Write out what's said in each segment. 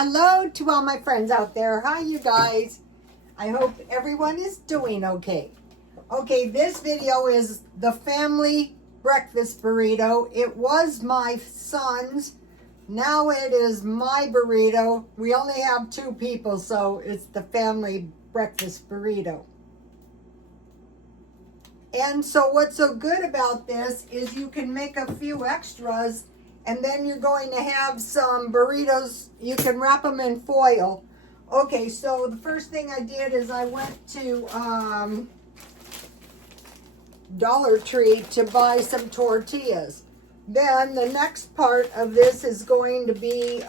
Hello to all my friends out there. Hi, you guys. I hope everyone is doing okay. Okay, this video is the family breakfast burrito. It was my son's. Now it is my burrito. We only have 2 people, so it's the family breakfast burrito. And so what's so good about this is you can make a few extras, and then you're going to have some burritos. You can wrap them in foil. Okay, so the first thing I did is I went to Dollar Tree to buy some tortillas. Then the next part of this is going to be,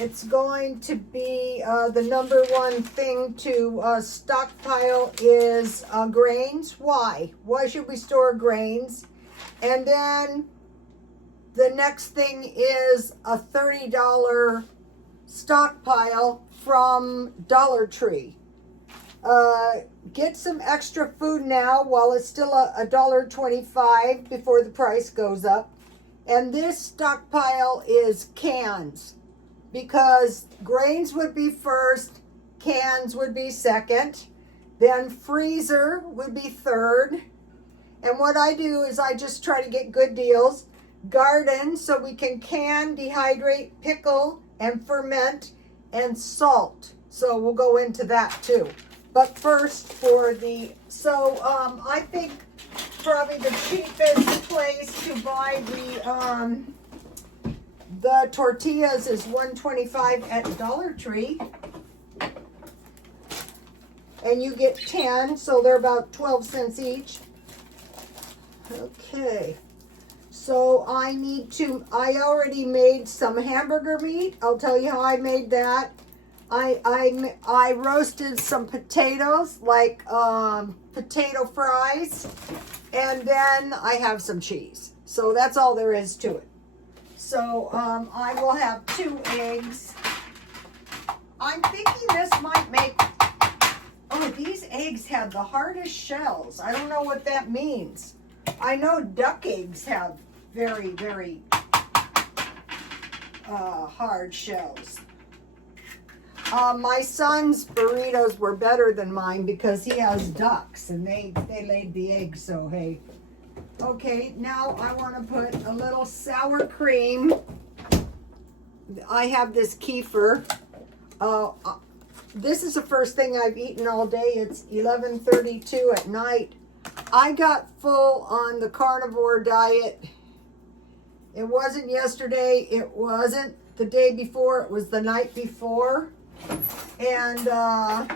it's going to be the number one thing to stockpile is grains. Why? Why should we store grains? And then the next thing is a $30 stockpile from Dollar Tree. Get some extra food now while it's still $1.25 before the price goes up. And this stockpile is cans, because grains would be first, cans would be second, then freezer would be third. And what I do is I just try to get good deals. Garden, so we can can, dehydrate, pickle, and ferment, and salt. So we'll go into that too. But first for the, I think probably the cheapest place to buy the tortillas is $1.25 at Dollar Tree. And you get 10, so they're about 12 cents each. Okay. So I already made some hamburger meat. I'll tell you how I made that. I roasted some potatoes, like potato fries, and then I have some cheese. So that's all there is to it. So I will have 2 eggs. I'm thinking this might make, oh, these eggs have the hardest shells. I don't know what that means. I know duck eggs have very, very hard shells. My son's burritos were better than mine because he has ducks and they laid the eggs, so hey. Okay, now I want to put a little sour cream. I have this kefir. This is the first thing I've eaten all day. It's 11:32 at night. I got full on the carnivore diet. It wasn't yesterday. It wasn't the day before. It was the night before. And I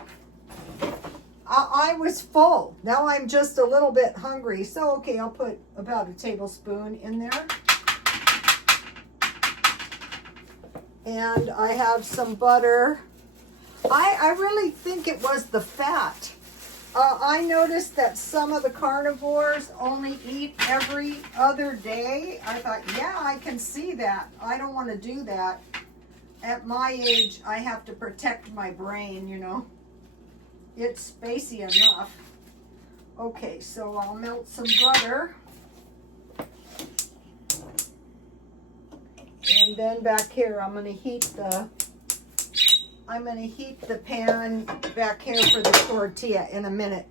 was full. Now I'm just a little bit hungry. So, okay, I'll put about a tablespoon in there. And I have some butter. I really think it was the fat. I noticed that some of the carnivores only eat every other day. I thought, yeah, I can see that. I don't want to do that. At my age, I have to protect my brain, you know. It's spacey enough. Okay, so I'll melt some butter. And then back here, I'm going to heat the pan back here for the tortilla in a minute.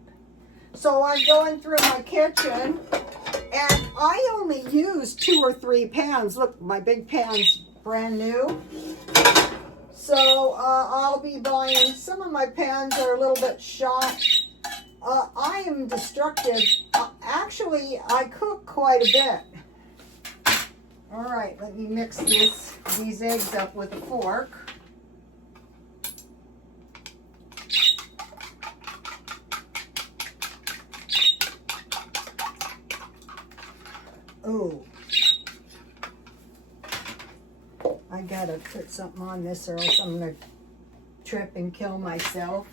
So I'm going through my kitchen, and I only use 2 or 3 pans. Look, my big pan's brand new. So I'll be buying, some of my pans are a little bit shot. I am destructive. Actually, I cook quite a bit. All right, let me mix these eggs up with a fork. Oh, I gotta put something on this or else I'm gonna trip and kill myself.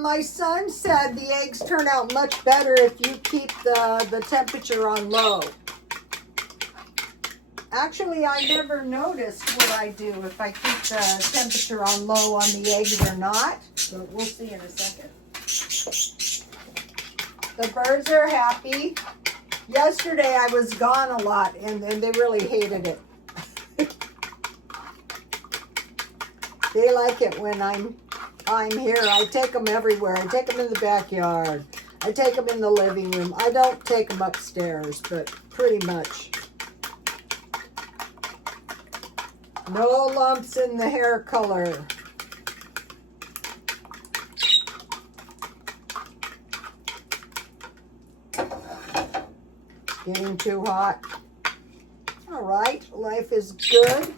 My son said the eggs turn out much better if you keep the temperature on low. Actually, I never noticed what I do if I keep the temperature on low on the eggs or not. So we'll see in a second. The birds are happy. Yesterday I was gone a lot and they really hated it. They like it when I'm here. I take them everywhere. I take them in the backyard. I take them in the living room. I don't take them upstairs, but pretty much. No lumps in the hair color. Getting too hot. All right, life is good.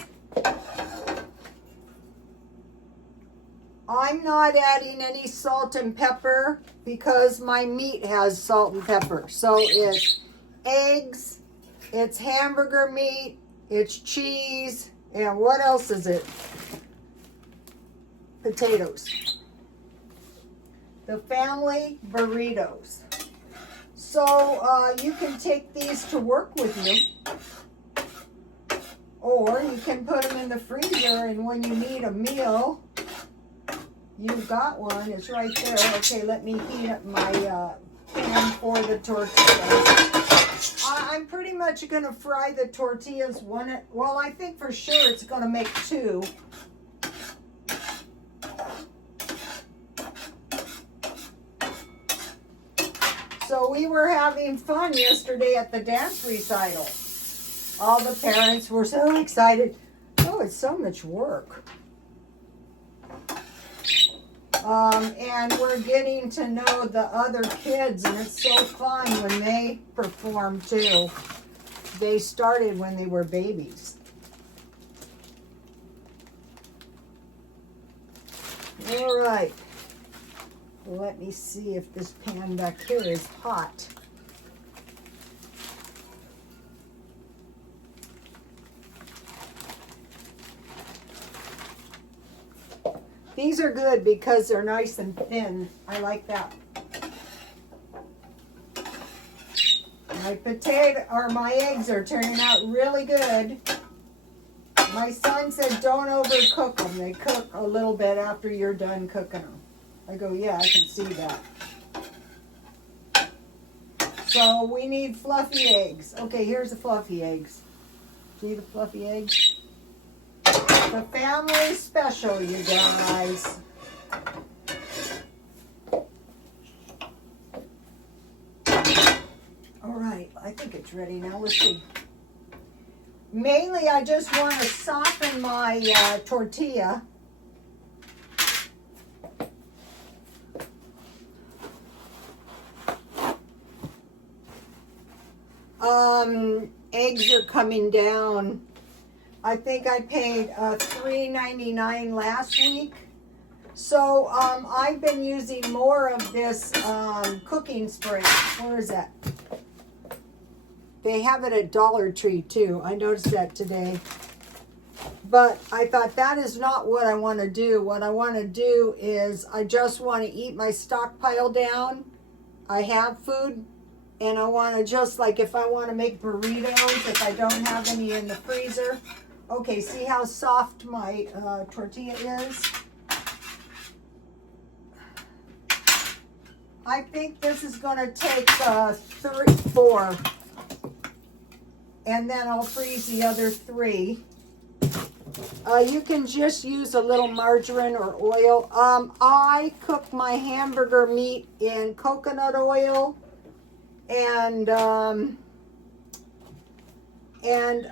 I'm not adding any salt and pepper because my meat has salt and pepper. So it's eggs, it's hamburger meat, it's cheese, and what else is it? Potatoes. The family burritos. So you can take these to work with you. Or you can put them in the freezer, and when you need a meal, you've got one. It's right there. Okay, let me heat up my pan for the tortillas. I'm pretty much going to fry the tortillas well, I think for sure it's going to make 2. So we were having fun yesterday at the dance recital. All the parents were so excited. Oh, it's so much work. And we're getting to know the other kids, and it's so fun when they perform too. They started when they were babies. All right. Let me see if this pan back here is hot. These are good because they're nice and thin. I like that. My eggs are turning out really good. My son said don't overcook them. They cook a little bit after you're done cooking them. I go, yeah, I can see that. So we need fluffy eggs. Okay, here's the fluffy eggs. See the fluffy eggs? The family special, you guys. All right, I think it's ready now. Let's see. Mainly, I just want to soften my tortilla. Eggs are coming down. I think I paid $3.99 last week. So I've been using more of this cooking spray. Where is that? They have it at Dollar Tree too. I noticed that today. But I thought that is not what I want to do. What I want to do is I just want to eat my stockpile down. I have food. And I want to just like if I want to make burritos, if I don't have any in the freezer. Okay, see how soft my tortilla is? I think this is going to take 4. And then I'll freeze the other 3. You can just use a little margarine or oil. I cook my hamburger meat in coconut oil. And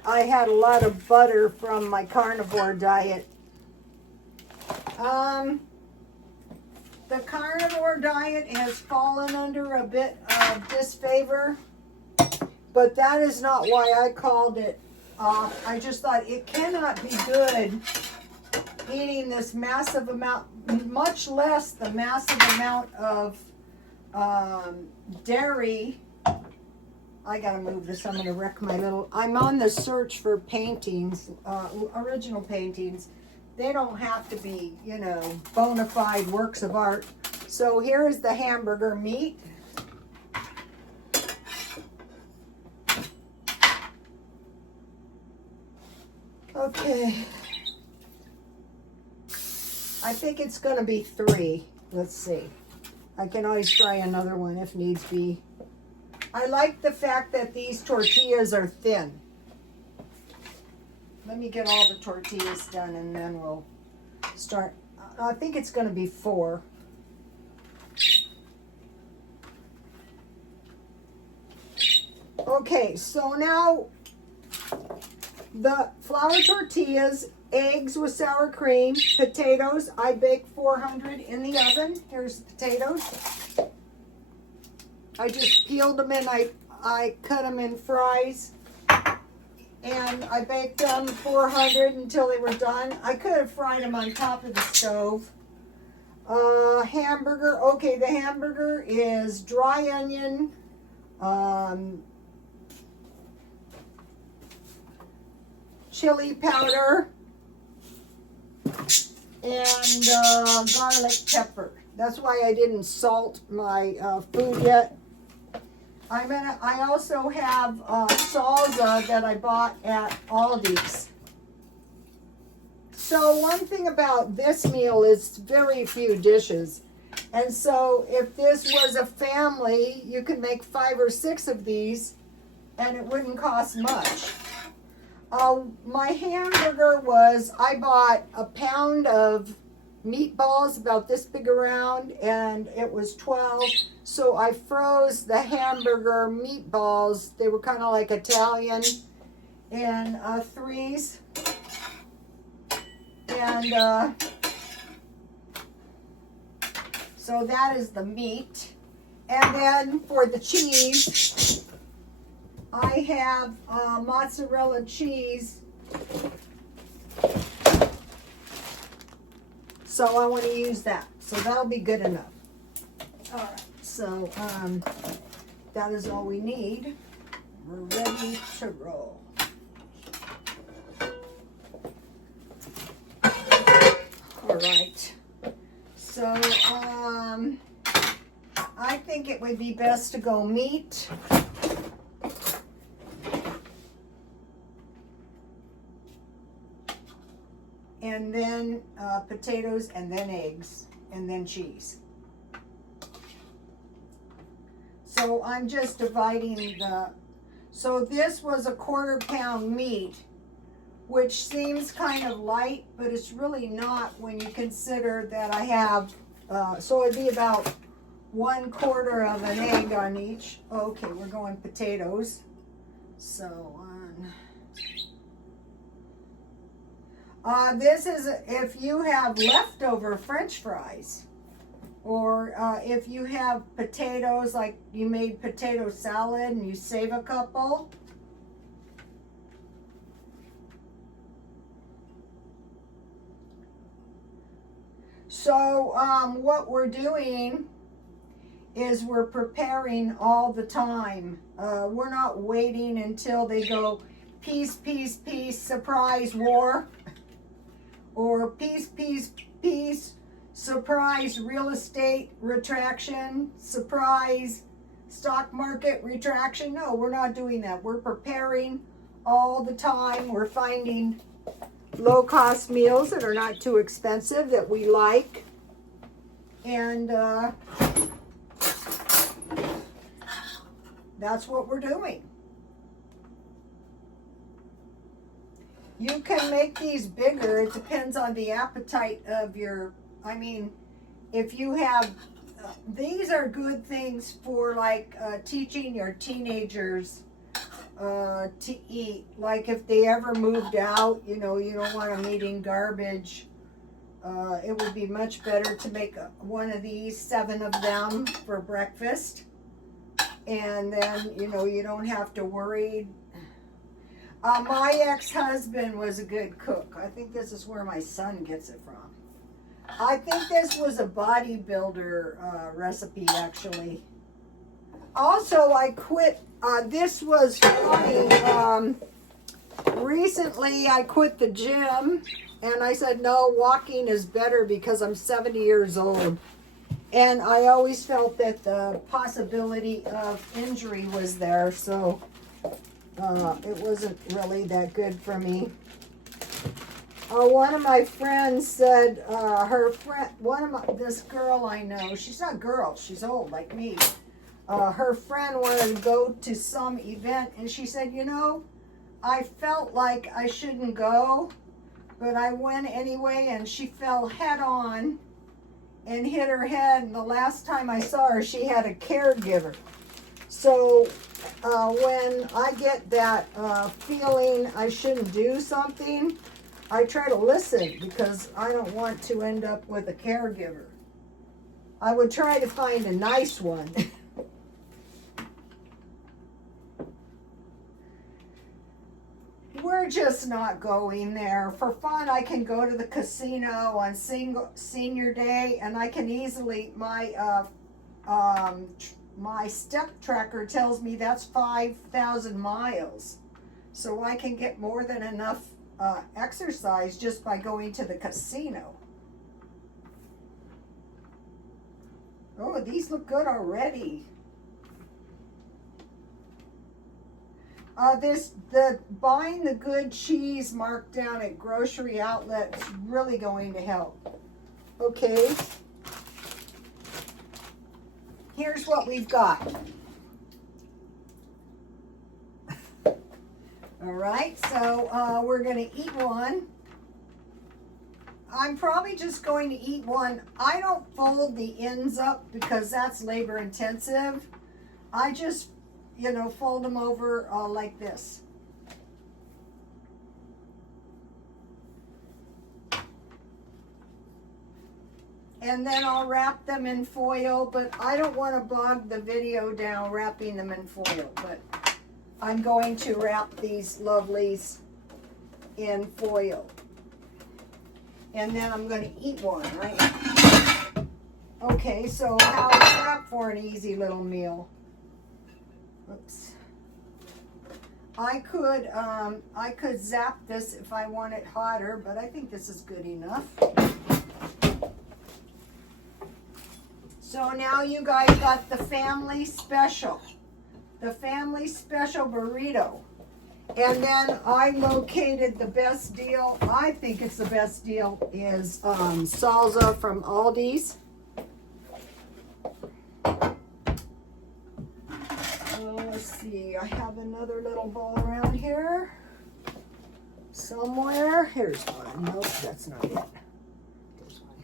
I had a lot of butter from my carnivore diet. The carnivore diet has fallen under a bit of disfavor, but that is not why I called it off. I just thought it cannot be good eating this massive amount, much less the massive amount of dairy. I gotta move this. I'm gonna wreck my little. I'm on the search for paintings, original paintings. They don't have to be, you know, bona fide works of art. So here is the hamburger meat. Okay. I think it's gonna be 3. Let's see. I can always fry another one if needs be. I like the fact that these tortillas are thin. Let me get all the tortillas done and then we'll start. I think it's going to be 4. Okay, so now the flour tortillas, eggs with sour cream, potatoes. I bake 400 in the oven. Here's the potatoes. I just peeled them and I cut them in fries. And I baked them 400 until they were done. I could have fried them on top of the stove. Hamburger. Okay, the hamburger is dry onion, chili powder, and garlic pepper. That's why I didn't salt my food yet. I also have salsa that I bought at Aldi's. So one thing about this meal is very few dishes. And so if this was a family, you could make 5 or 6 of these and it wouldn't cost much. My hamburger was, I bought a pound of meatballs about this big around and it was 12. So I froze the hamburger meatballs. They were kind of like Italian in 3s. And so that is the meat. And then for the cheese, I have mozzarella cheese. So I want to use that. So that'll be good enough. All right. So that is all we need. We're ready to roll. All right. So I think it would be best to go meat. And then potatoes, and then eggs, and then cheese. So I'm just dividing so this was a 1/4 pound meat, which seems kind of light, but it's really not when you consider that I have, so it'd be about 1/4 of an egg on each. Okay, we're going potatoes. So this is if you have leftover French fries, or if you have potatoes, like you made potato salad and you save a couple. So what we're doing is we're preparing all the time. We're not waiting until they go peace, peace, peace, surprise, war. Or peace, peace, peace, surprise, real estate retraction, surprise, stock market retraction. No, we're not doing that. We're preparing all the time. We're finding low-cost meals that are not too expensive that we like. And that's what we're doing. You can make these bigger. It depends on the appetite of your, I mean, if you have, these are good things for like teaching your teenagers to eat. Like if they ever moved out, you know, you don't want them eating garbage. It would be much better to make one of these, 7 of them for breakfast. And then, you know, you don't have to worry. My ex-husband was a good cook. I think this is where my son gets it from. I think this was a bodybuilder recipe, actually. Also, I quit. This was funny. Recently, I quit the gym, and I said, no, walking is better because I'm 70 years old. And I always felt that the possibility of injury was there, so it wasn't really that good for me. One of my friends said this girl I know, she's not a girl, she's old like me. Her friend wanted to go to some event, and she said, you know, I felt like I shouldn't go, but I went anyway, and she fell head on and hit her head, and the last time I saw her, she had a caregiver. So when I get that feeling I shouldn't do something, I try to listen, because I don't want to end up with a caregiver. I would try to find a nice one. We're just not going there. For fun, I can go to the casino on senior day, and I can easily, my step tracker tells me that's 5,000 miles. So I can get more than enough exercise just by going to the casino. Oh, these look good already. The buying the good cheese marked down at grocery outlet is really going to help. Okay. Here's what we've got. All right, so we're going to eat one. I'm probably just going to eat one. I don't fold the ends up because that's labor intensive. I just, you know, fold them over like this. And then I'll wrap them in foil, but I don't want to bog the video down wrapping them in foil, but I'm going to wrap these lovelies in foil. And then I'm going to eat one, right? Okay, so how is that for an easy little meal? Oops. I could zap this if I want it hotter, but I think this is good enough. So now you guys got the family special. The family special burrito. And then I located the best deal. I think it's the best deal is salsa from Aldi's. Let's see, I have another little bowl around here somewhere. Here's one. Nope, that's not it. There's one.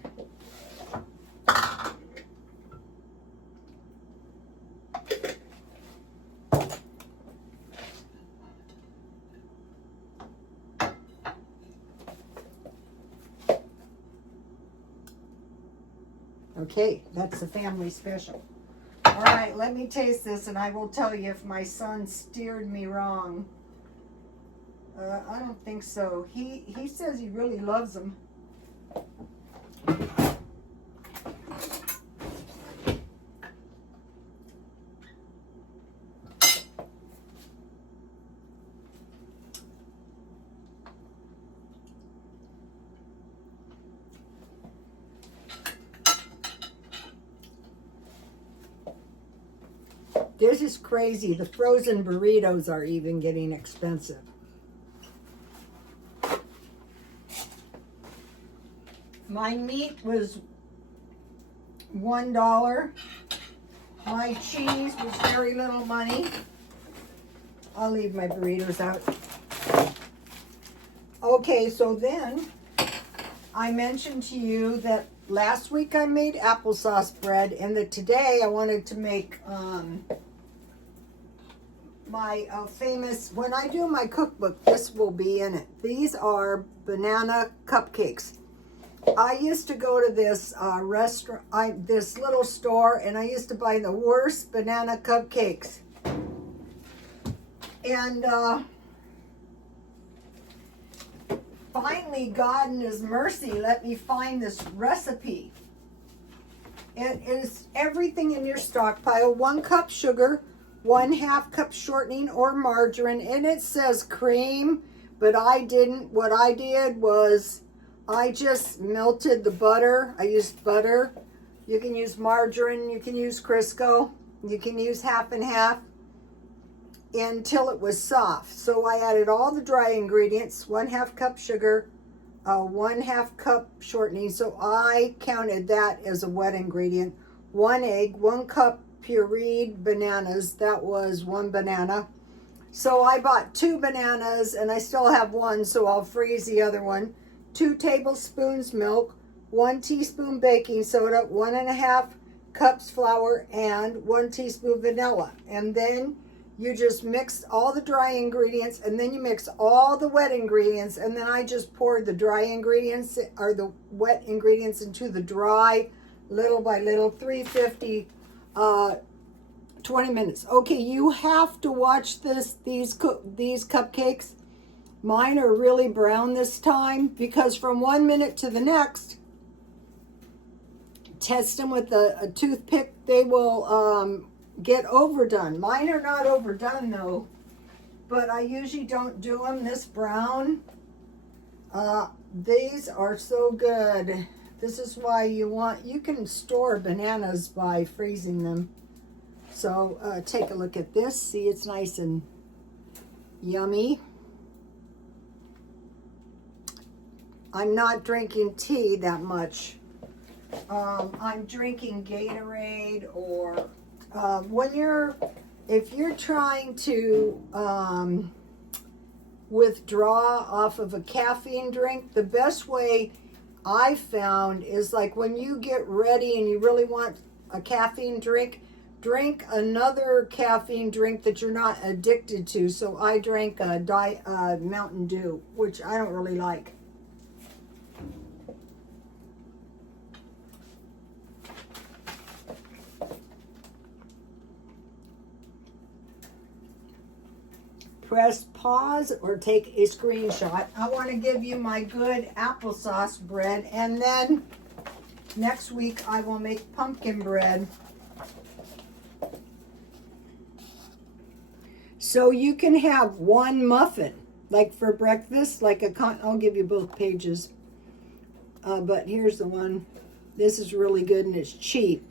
Okay, that's the family special. All right, let me taste this, and I will tell you if my son steered me wrong. I don't think so. He says he really loves them. This is crazy. The frozen burritos are even getting expensive. My meat was $1. My cheese was very little money. I'll leave my burritos out. Okay, so then I mentioned to you that last week I made applesauce bread, and that today I wanted to make my famous, when I do my cookbook, this will be in it. These are banana cupcakes. I used to go to this restaurant, this little store, and I used to buy the worst banana cupcakes. And finally, God in His mercy let me find this recipe. It is everything in your stockpile. 1 cup sugar, 1/2 cup shortening or margarine, and it says cream, but I didn't. What I did was I just melted the butter. I used butter. You can use margarine, you can use Crisco, you can use half and half, until it was soft. So I added all the dry ingredients, 1/2 cup sugar, 1/2 cup shortening, so I counted that as a wet ingredient. 1 egg, 1 cup pureed bananas, that was 1 banana. So I bought 2 bananas and I still have 1, so I'll freeze the other one. 2 tablespoons milk, 1 teaspoon baking soda, 1.5 cups flour, and 1 teaspoon vanilla. And then you just mix all the dry ingredients, and then you mix all the wet ingredients, and then I just poured the dry ingredients or the wet ingredients into the dry, little by little, 350, 20 minutes. Okay, you have to watch these cupcakes. Mine are really brown this time because from 1 minute to the next, test them with a toothpick, they will get overdone. Mine are not overdone though, but I usually don't do them this brown. These are so good. This is why you can store bananas by freezing them. So take a look at this. See, it's nice and yummy. I'm not drinking tea that much. I'm drinking Gatorade, or if you're trying to withdraw off of a caffeine drink, the best way I found is like when you get ready and you really want a caffeine drink, drink another caffeine drink that you're not addicted to. So I drank a Mountain Dew, which I don't really like. Press pause or take a screenshot. I want to give you my good applesauce bread, and then next week I will make pumpkin bread. So you can have 1 muffin, like for breakfast, I'll give you both pages. But here's the one. This is really good and it's cheap.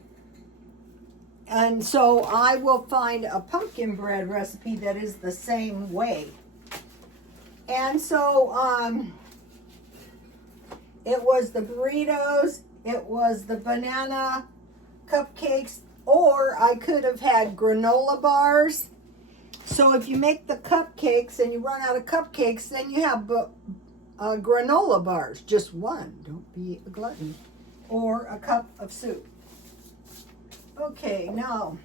And so I will find a pumpkin bread recipe that is the same way. And so it was the burritos, it was the banana cupcakes, or I could have had granola bars. So if you make the cupcakes and you run out of cupcakes, then you have granola bars, just 1, don't be a glutton, or a cup of soup. Okay, now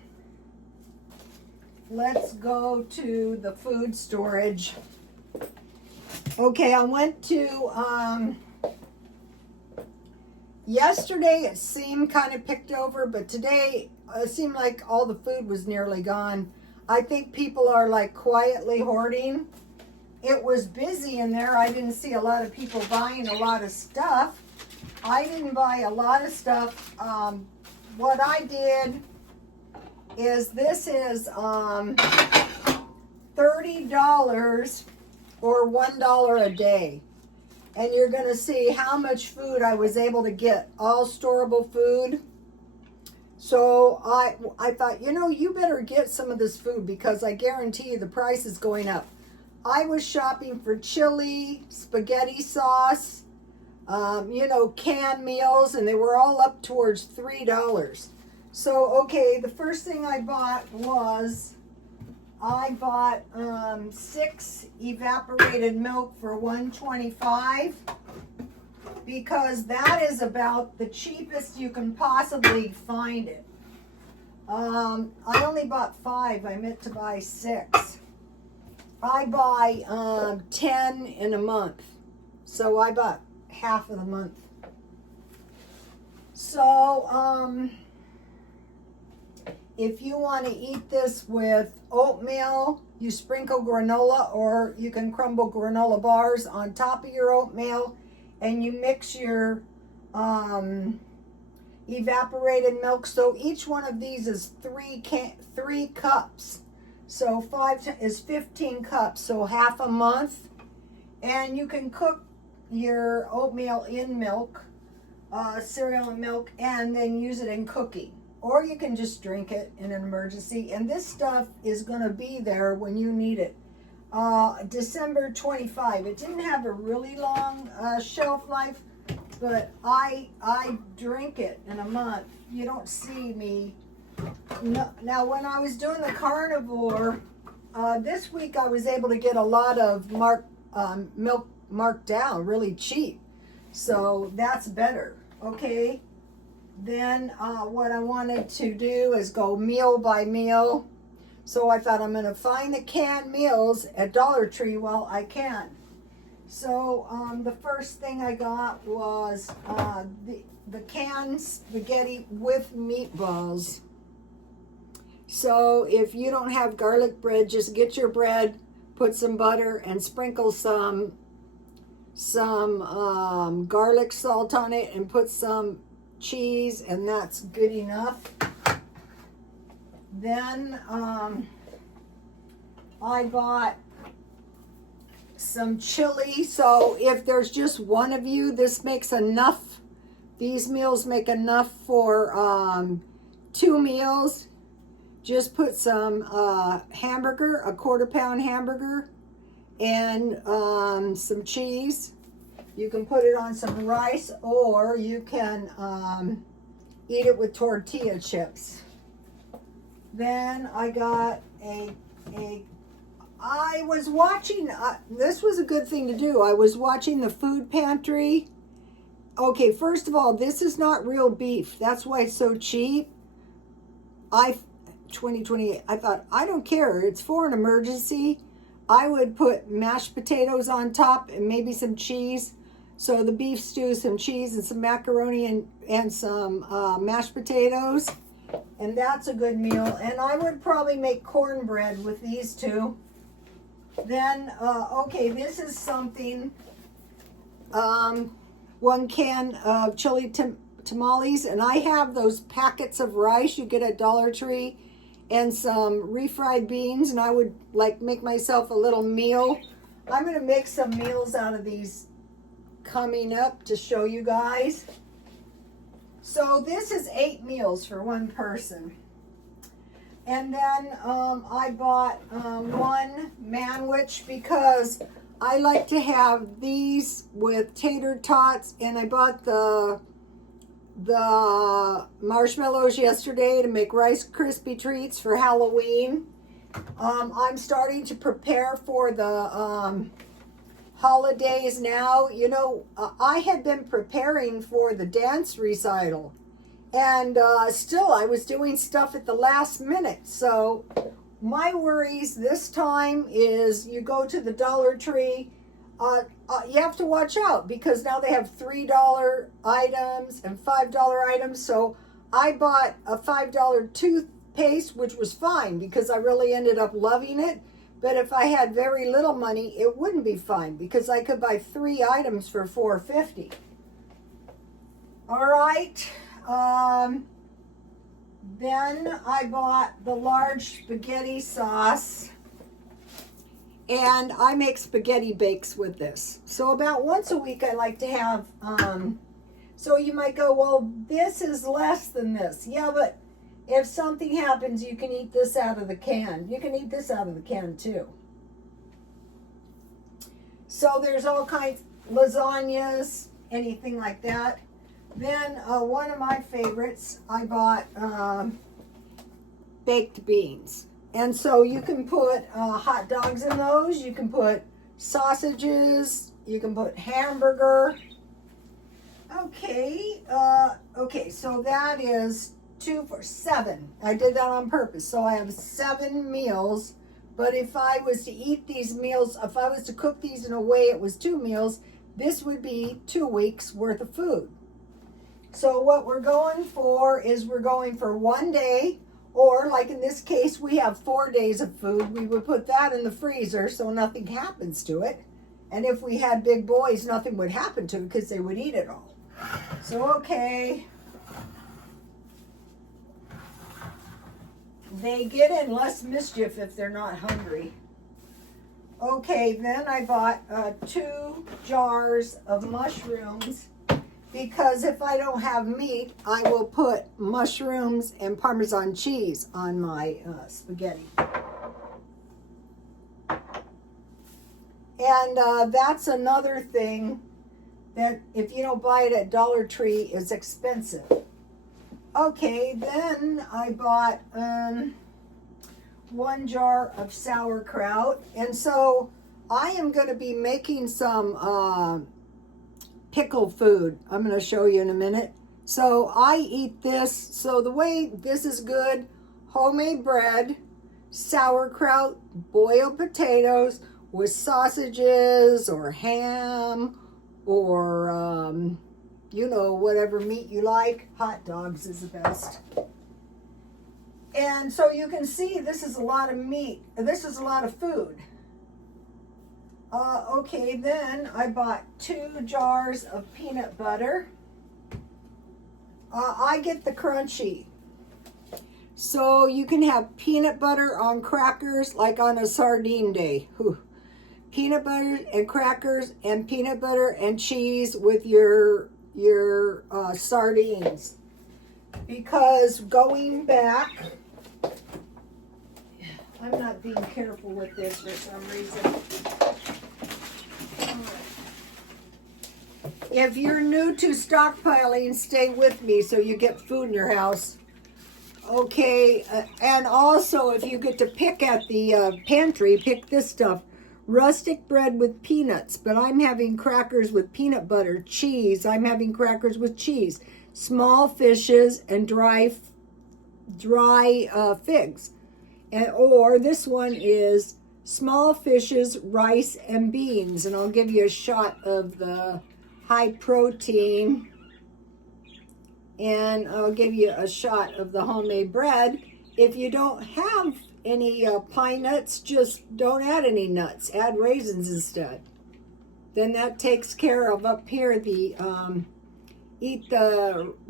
let's go to the food storage. Okay, I went to, yesterday it seemed kind of picked over, but today it seemed like all the food was nearly gone. I think people are like quietly hoarding. It was busy in there. I didn't see a lot of people buying a lot of stuff. I didn't buy a lot of stuff. What I did is this is $30 or $1 a day. And you're going to see how much food I was able to get, all storable food. So I thought, you better get some of this food because I guarantee you the price is going up. I was shopping for chili, spaghetti sauce, canned meals, and they were all up towards $3. So, okay, the first thing I bought was, 6 evaporated milk for $1.25 because that is about the cheapest you can possibly find it. I only bought 5. I meant to buy 6. I buy 10 in a month, so I bought half of the month. So, if you want to eat this with oatmeal, you sprinkle granola, or you can crumble granola bars on top of your oatmeal, and you mix your evaporated milk. So each one of these is 3 cups. So 5 is 15 cups, so half a month. And you can cook your oatmeal in milk, cereal and milk, and then use it in cooking. Or you can just drink it in an emergency. And this stuff is going to be there when you need it. December 25. It didn't have a really long shelf life, but I drink it in a month. You don't see me. No, now, when I was doing the carnivore, this week I was able to get a lot of milk marked down, really cheap. So that's better, okay? Then what I wanted to do is go meal by meal. So I thought I'm going to find the canned meals at Dollar Tree while I can. So the first thing I got was the canned spaghetti with meatballs. So if you don't have garlic bread, just get your bread, put some butter, and sprinkle some garlic salt on it, and put some cheese, and that's good enough. Then I bought some chili. So if there's just one of you, this makes enough. These meals make enough for 2 meals. Just put some hamburger, a 1/4 pound hamburger, and some cheese. You can put it on some rice, or you can eat it with tortilla chips. Then I got I was watching, this was a good thing to do. I was watching the food pantry. Okay, first of all, this is not real beef. That's why it's so cheap. 2028, I thought, I don't care. It's for an emergency. I would put mashed potatoes on top and maybe some cheese. So the beef stew, some cheese, and some macaroni and some mashed potatoes. And that's a good meal. And I would probably make cornbread with these two. Then, okay, this is something. 1 can of chili tamales. And I have those packets of rice you get at Dollar Tree, and some refried beans. And I would like make myself a little meal. I'm going to make some meals out of these coming up to show you guys. So this is 8 meals for 1 person. And then I bought 1 manwich because I like to have these with tater tots, and I bought the marshmallows yesterday to make Rice Krispie treats for Halloween. I'm starting to prepare for the holidays now. You know, I had been preparing for the dance recital, and still I was doing stuff at the last minute. So my worries this time is you go to the Dollar Tree, you have to watch out because now they have $3 items and $5 items. So I bought a $5 toothpaste, which was fine because I really ended up loving it. But if I had very little money, it wouldn't be fine because I could buy 3 items for $4.50. All right. Then I bought the large spaghetti sauce, and I make spaghetti bakes with this. So about once a week I like to have, so you might go, well, this is less than this. Yeah, but if something happens, you can eat this out of the can. You can eat this out of the can too. So there's all kinds, lasagnas, anything like that. Then one of my favorites, I bought baked beans. And so you can put hot dogs in those. You can put sausages. You can put hamburger. Okay. Okay, so that is 2 for 7. I did that on purpose. So I have 7 meals. But if I was to eat these meals, if I was to cook these in a way it was 2 meals, this would be 2 weeks worth of food. So what we're going for is we're going for 1 day, or like in this case, we have 4 days of food. We would put that in the freezer so nothing happens to it. And if we had big boys, nothing would happen to it because they would eat it all. So, okay. They get in less mischief if they're not hungry. Okay, then I bought 2 jars of mushrooms because if I don't have meat, I will put mushrooms and Parmesan cheese on my spaghetti. And that's another thing that if you don't buy it at Dollar Tree is expensive. Okay, then I bought 1 jar of sauerkraut. And so I am going to be making some pickle food. I'm going to show you in a minute. So I eat this. So the way this is good, homemade bread, sauerkraut, boiled potatoes with sausages or ham or, you know, whatever meat you like. Hot dogs is the best. And so you can see this is a lot of meat. This is a lot of food. Okay, then I bought 2 jars of peanut butter. I get the crunchy. So you can have peanut butter on crackers like on a sardine day. Whew. Peanut butter and crackers and peanut butter and cheese with your sardines. Because going back, I'm not being careful with this for some reason. If you're new to stockpiling, stay with me so you get food in your house. Okay, and also if you get to pick at the pantry, pick this stuff. Rustic bread with peanuts, but I'm having crackers with peanut butter. Cheese, I'm having crackers with cheese. Small fishes and dry figs. Or this one is small fishes, rice, and beans. And I'll give you a shot of the high protein. And I'll give you a shot of the homemade bread. If you don't have any pine nuts, just don't add any nuts. Add raisins instead. Then that takes care of up here the eat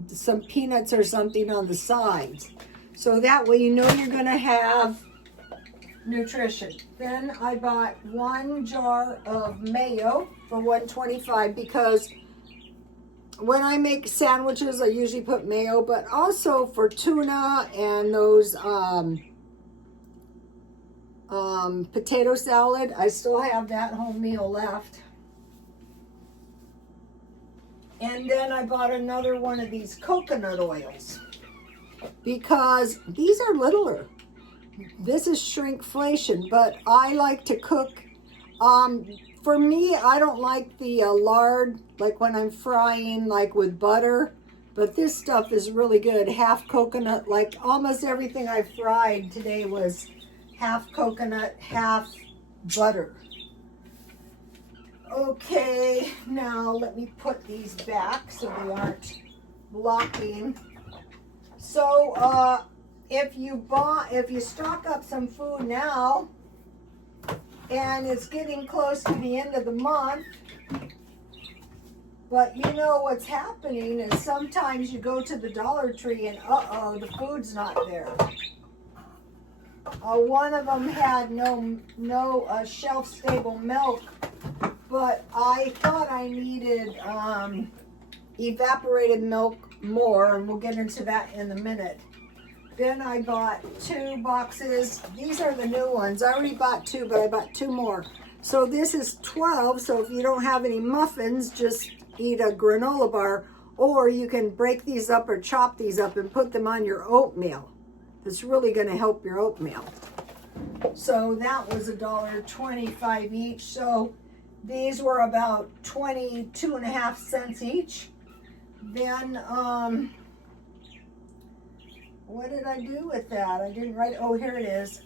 some peanuts or something on the sides. So that way you know you're going to have nutrition. Then I bought 1 jar of mayo for $1.25 because when I make sandwiches, I usually put mayo, but also for tuna and those potato salad, I still have that home meal left. And then I bought another one of these coconut oils because these are littler. This is shrinkflation, but I like to cook. For me, I don't like the lard, like when I'm frying, like with butter. But this stuff is really good. Half coconut, like almost everything I fried today was half coconut, half butter. Okay, now let me put these back so they aren't blocking. So if you stock up some food now, and it's getting close to the end of the month, but you know what's happening is sometimes you go to the Dollar Tree and the food's not there. One of them had no shelf-stable milk, but I thought I needed evaporated milk more, and we'll get into that in a minute. Then I bought 2 boxes. These are the new ones. I already bought 2, but I bought 2 more. So this is 12, so if you don't have any muffins, just eat a granola bar, or you can break these up or chop these up and put them on your oatmeal. That's really going to help your oatmeal. So that was $1.25 each. So these were about 22.5 cents each. Then, what did I do with that? I didn't write, oh, here it is.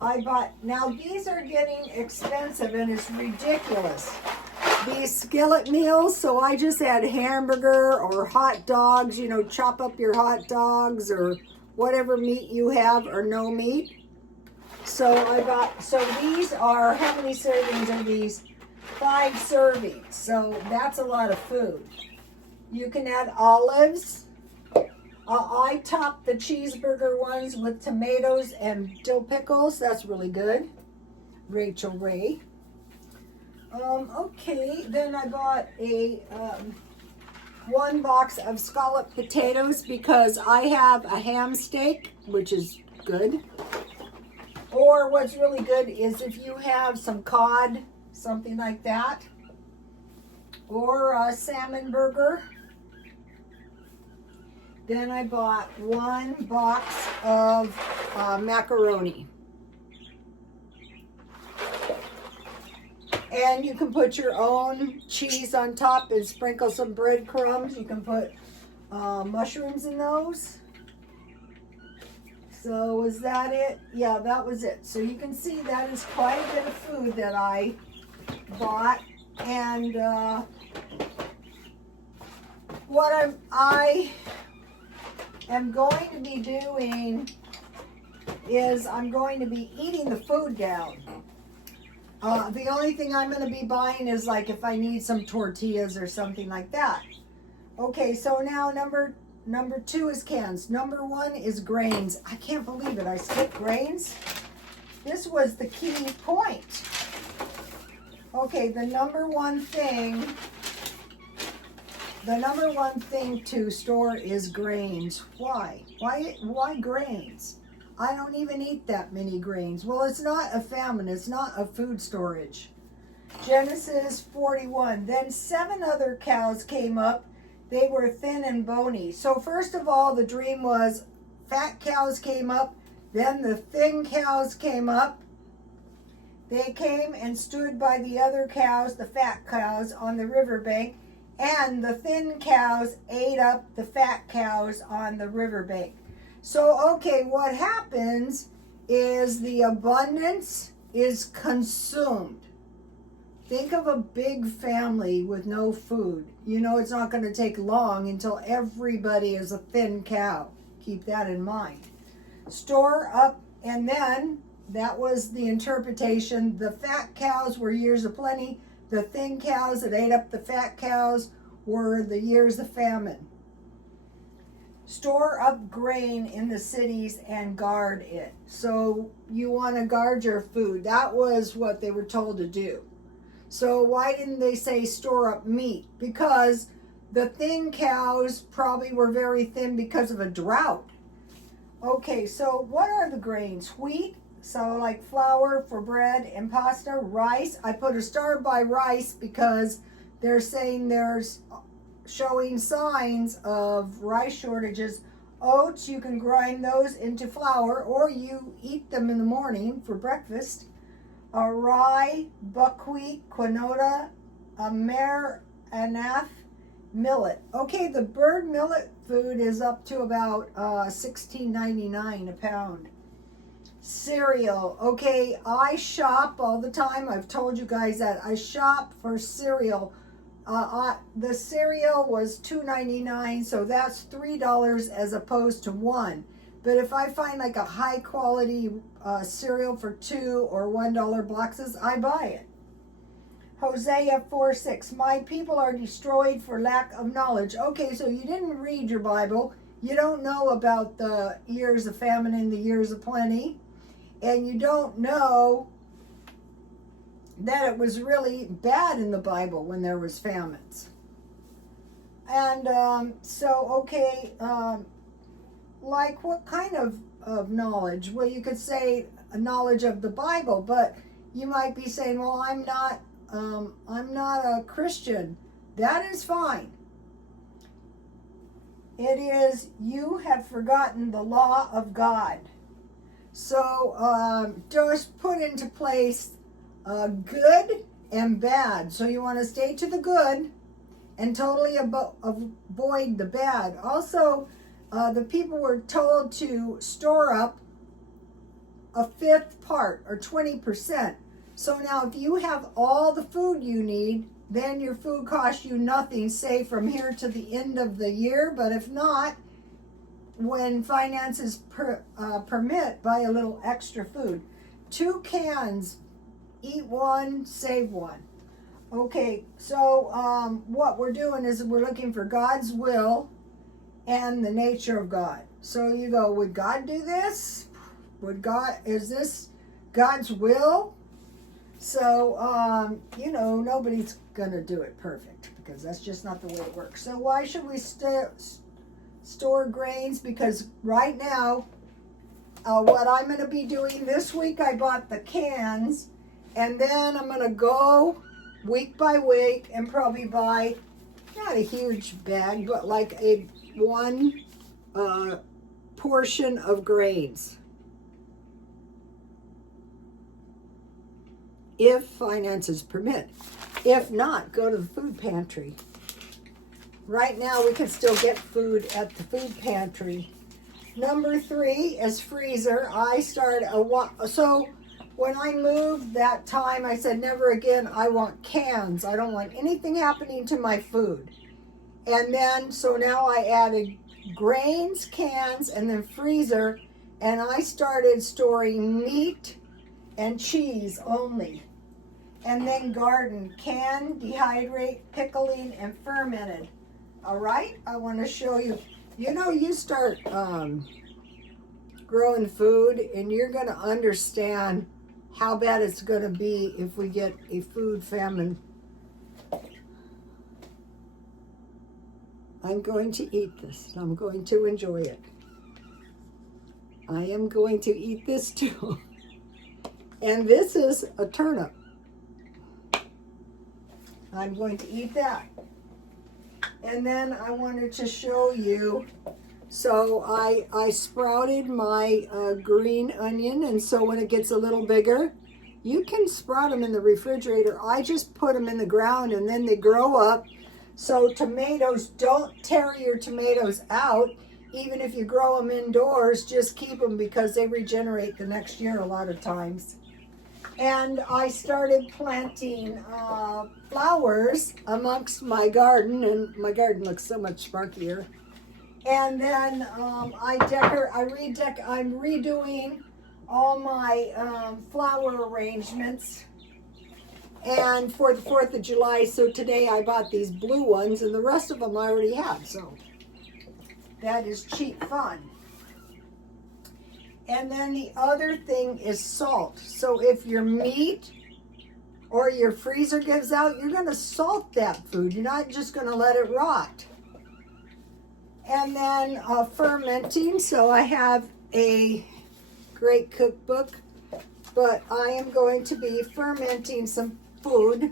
I bought, now these are getting expensive and it's ridiculous. These skillet meals, so I just add hamburger or hot dogs, you know, chop up your hot dogs or whatever meat you have or no meat. So I bought, so these are, how many servings are these? 5 servings, so that's a lot of food. You can add olives. I top the cheeseburger ones with tomatoes and dill pickles. That's really good. Rachel Ray. Okay, then I bought a 1 box of scalloped potatoes because I have a ham steak, which is good. Or what's really good is if you have some cod, something like that, or a salmon burger. Then I bought 1 box of macaroni. And you can put your own cheese on top and sprinkle some breadcrumbs. You can put mushrooms in those. So was that it? Yeah, that was it. So you can see that is quite a bit of food that I bought. And what I am going to be doing is I'm going to be eating the food down. The only thing I'm going to be buying is like if I need some tortillas or something like that. Okay, so now number 2 is cans. Number 1 is grains. I can't believe it. I skipped grains. This was the key point. Okay, the number one thing to store is grains. Why? Why grains? I don't even eat that many grains. Well, it's not a famine. It's not a food storage. Genesis 41. Then 7 other cows came up. They were thin and bony. So first of all, the dream was fat cows came up. Then the thin cows came up. They came and stood by the other cows, the fat cows, on the riverbank. And the thin cows ate up the fat cows on the riverbank. So, okay, what happens is the abundance is consumed. Think of a big family with no food. You know it's not going to take long until everybody is a thin cow. Keep that in mind. Store up, and then that was the interpretation. The fat cows were years of plenty. The thin cows that ate up the fat cows were the years of famine. Store up grain in the cities and guard it. So you want to guard your food. That was what they were told to do. So why didn't they say store up meat? Because the thin cows probably were very thin because of a drought. Okay, so what are the grains? Wheat, so like flour for bread and pasta. Rice, I put a star by rice because they're saying there's showing signs of rice shortages. Oats, you can grind those into flour or you eat them in the morning for breakfast. Rye, buckwheat, quinoa, amaranth, millet. Okay, the bird millet food is up to about $16.99 a pound. Cereal. Okay, I shop all the time. I've told you guys that. I shop for cereal. The cereal was $2.99, so that's $3 as opposed to $1. But if I find like a high quality cereal for $2 or $1 boxes, I buy it. Hosea 4:6. My people are destroyed for lack of knowledge. Okay, so you didn't read your Bible. You don't know about the years of famine and the years of plenty. And you don't know that it was really bad in the Bible when there was famines. And like what kind of knowledge? Well, you could say a knowledge of the Bible, but you might be saying, well, I'm not a Christian. That is fine. It is, you have forgotten the law of God. So just put into place good and bad. So you want to stay to the good and totally avoid the bad. Also, the people were told to store up a 5th part or 20%. So now if you have all the food you need, then your food costs you nothing, say from here to the end of the year. But if not, when finances permit, buy a little extra food. 2 cans, eat 1, save 1. Okay, so what we're doing is we're looking for God's will and the nature of God. So you go, would God do this? Is this God's will? So, nobody's going to do it perfect because that's just not the way it works. So why should we store grains? Because right now, what I'm going to be doing this week, I bought the cans And then I'm gonna go week by week and probably buy, not a huge bag, but like a one portion of grains. If finances permit. If not, go to the food pantry. Right now we can still get food at the food pantry. Number 3 is freezer. So when I moved that time, I said, never again, I want cans. I don't want anything happening to my food. And then, so now I added grains, cans, and then freezer. And I started storing meat and cheese only. And then garden, can, dehydrate, pickling, and fermented. All right, I want to show you. You know, you start growing food and you're going to understand how bad it's going to be if we get a food famine. I'm going to eat this. I'm going to enjoy it. I am going to eat this too. And this is a turnip. I'm going to eat that. And then I wanted to show you, so I sprouted my green onion, and so when it gets a little bigger, you can sprout them in the refrigerator. I just put them in the ground and then they grow up. So tomatoes, don't tear your tomatoes out. Even if you grow them indoors, just keep them because they regenerate the next year a lot of times. And I started planting flowers amongst my garden, and my garden looks so much sparklier. And then I'm redoing all my flower arrangements. And for the 4th of July, so today I bought these blue ones, and the rest of them I already have, so that is cheap fun. And then the other thing is salt. So if your meat or your freezer gives out, you're going to salt that food. You're not just going to let it rot. And then fermenting. So I have a great cookbook, but I am going to be fermenting some food.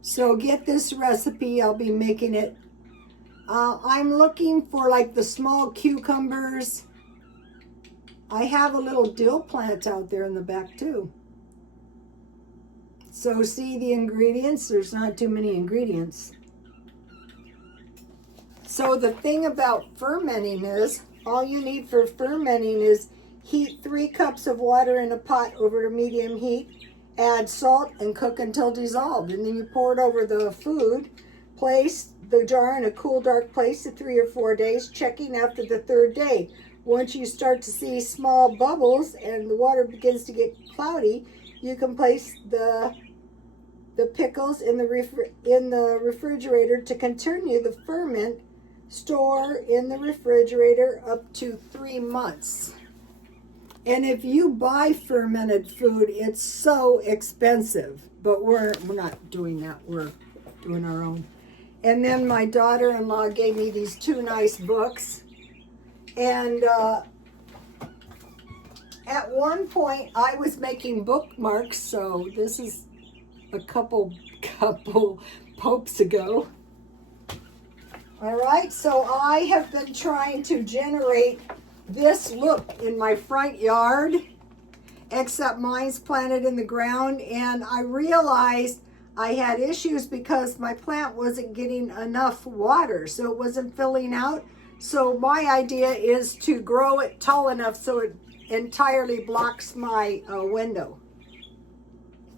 So get this recipe. I'll be making it. I'm looking for like the small cucumbers. I have a little dill plant out there in the back too. So see the ingredients, there's not too many ingredients. So the thing about fermenting is, all you need for fermenting is heat 3 cups of water in a pot over to medium heat, add salt and cook until dissolved. And then you pour it over the food, place the jar in a cool, dark place for 3 or 4 days, checking after the 3rd day. Once you start to see small bubbles and the water begins to get cloudy, you can place the pickles in the refrigerator to continue the ferment. Store in the refrigerator up to 3 months. And if you buy fermented food, it's so expensive. But we're not doing that. We're doing our own. And then my daughter-in-law gave me these 2 nice books. And at one point, I was making bookmarks. So this is a couple popes ago. All right, so I have been trying to generate this look in my front yard, except mine's planted in the ground. And I realized I had issues because my plant wasn't getting enough water, so it wasn't filling out. So my idea is to grow it tall enough so it entirely blocks my window.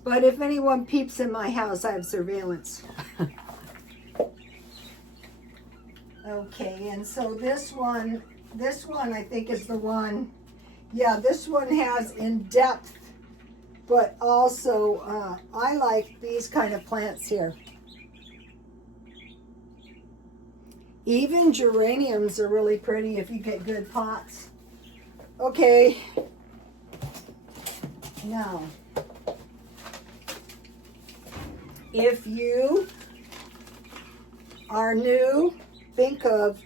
But if anyone peeps in my house, I have surveillance. Okay, and so this one I think is the one. Yeah, this one has in depth, but also I like these kind of plants here. Even geraniums are really pretty if you get good pots. Okay, now if you are new, think of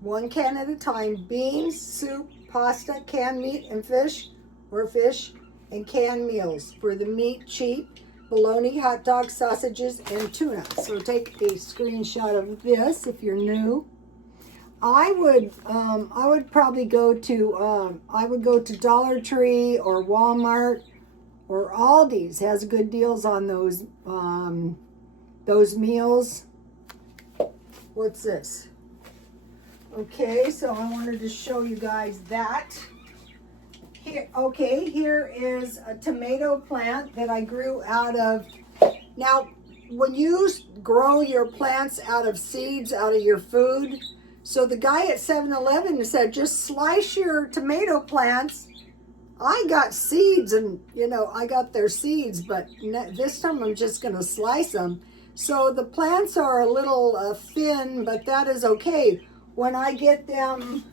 1 can at a time: beans, soup, pasta, canned meat and fish, or fish, and canned meals. For the meat, cheap, bologna, hot dogs, sausages, and tuna. So take a screenshot of this if you're new. I would probably go to Dollar Tree or Walmart or Aldi's. Has good deals on those meals. What's this? Okay, so I wanted to show you guys that. Here, okay, here is a tomato plant that I grew out of. Now, when you grow your plants out of seeds, out of your food, so the guy at 7-Eleven said, just slice your tomato plants. I got seeds and, I got their seeds, but this time I'm just going to slice them. So the plants are a little thin, but that is okay. When I get them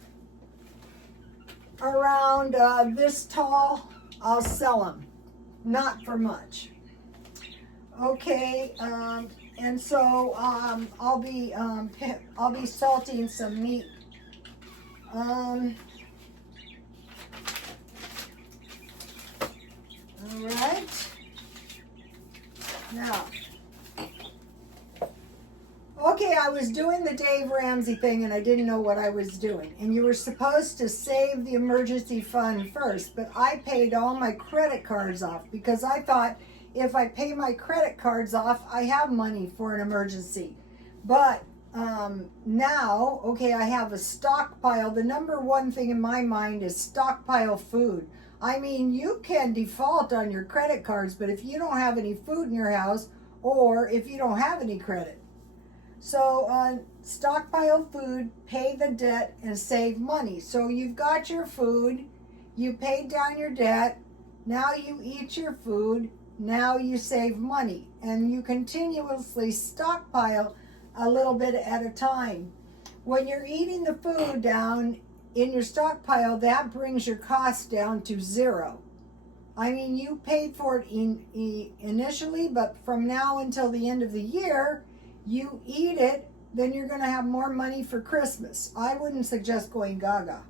around this tall, I'll sell them. Not for much. Okay, and so I'll be salting some meat. All right. Now, okay, I was doing the Dave Ramsey thing and I didn't know what I was doing. And you were supposed to save the emergency fund first, but I paid all my credit cards off because I thought if I pay my credit cards off, I have money for an emergency. But now, okay, I have a stockpile. The number one thing in my mind is stockpile food. I mean, you can default on your credit cards, but if you don't have any food in your house or if you don't have any credit. So stockpile food, pay the debt, and save money. So you've got your food, you paid down your debt, now you eat your food, now you save money. And you continuously stockpile a little bit at a time. When you're eating the food down in your stockpile, that brings your costs down to zero. I mean, you paid for it initially, but from now until the end of the year, you eat it, then you're going to have more money for Christmas. I wouldn't suggest going gaga.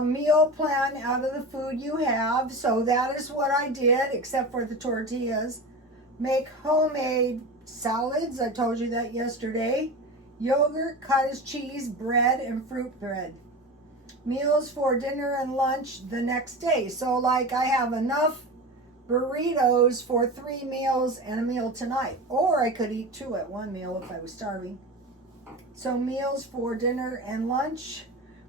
Meal plan out of the food you have. So that is what I did, except for the tortillas. Make homemade salads. I told you that yesterday. Yogurt, cottage cheese, bread, and fruit bread. Meals for dinner and lunch the next day. So like I have enough burritos for 3 meals and a meal tonight. Or I could eat 2 at one meal if I was starving. So meals for dinner and lunch.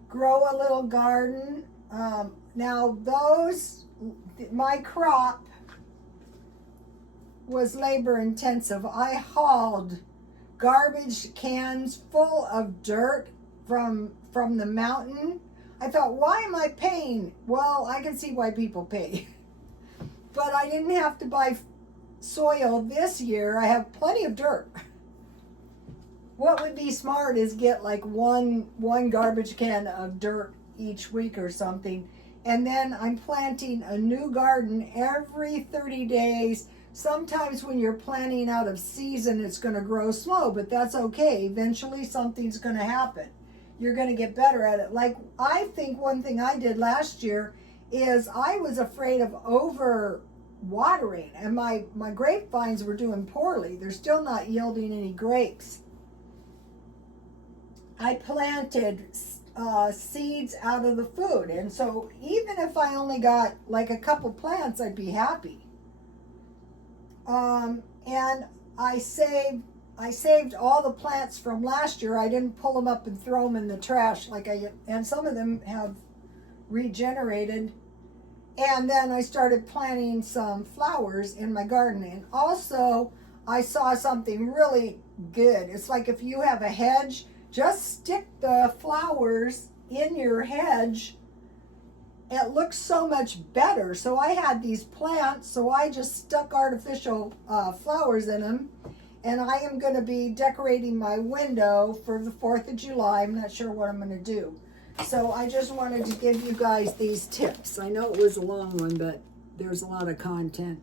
Grow a little garden. Now my crop was labor intensive. I hauled garbage cans full of dirt from the mountain. I thought, why am I paying? Well, I can see why people pay. But I didn't have to buy soil this year. I have plenty of dirt. What would be smart is get like one garbage can of dirt each week or something. And then I'm planting a new garden every 30 days. Sometimes when you're planting out of season, it's going to grow slow, but that's okay. Eventually something's going to happen. You're going to get better at it. Like, I think one thing I did last year is I was afraid of over watering, and my grapevines were doing poorly. They're still not yielding any grapes. I planted seeds out of the food, and so even if I only got like a couple plants, I'd be happy. And I saved all the plants from last year. I didn't pull them up and throw them in the trash and some of them have regenerated. And then I started planting some flowers in my garden. And also I saw something really good. It's like if you have a hedge, just stick the flowers in your hedge. It looks so much better. So I had these plants, so I just stuck artificial flowers in them. And I am going to be decorating my window for the 4th of July. I'm not sure what I'm going to do. So I just wanted to give you guys these tips. I know it was a long one, but there's a lot of content.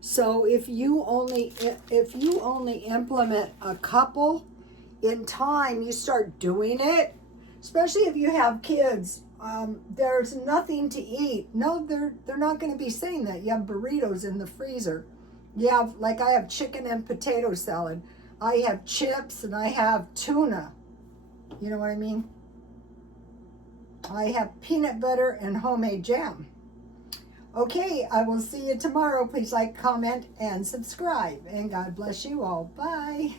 So if you only implement a couple in time, you start doing it, especially if you have kids. there's nothing to eat. No, they're not going to be saying that. You have burritos in the freezer. You have, like I have chicken and potato salad. I have chips and I have tuna. You know what I mean? I have peanut butter and homemade jam. Okay, I will see you tomorrow. Please like, comment, and subscribe. And God bless you all. Bye.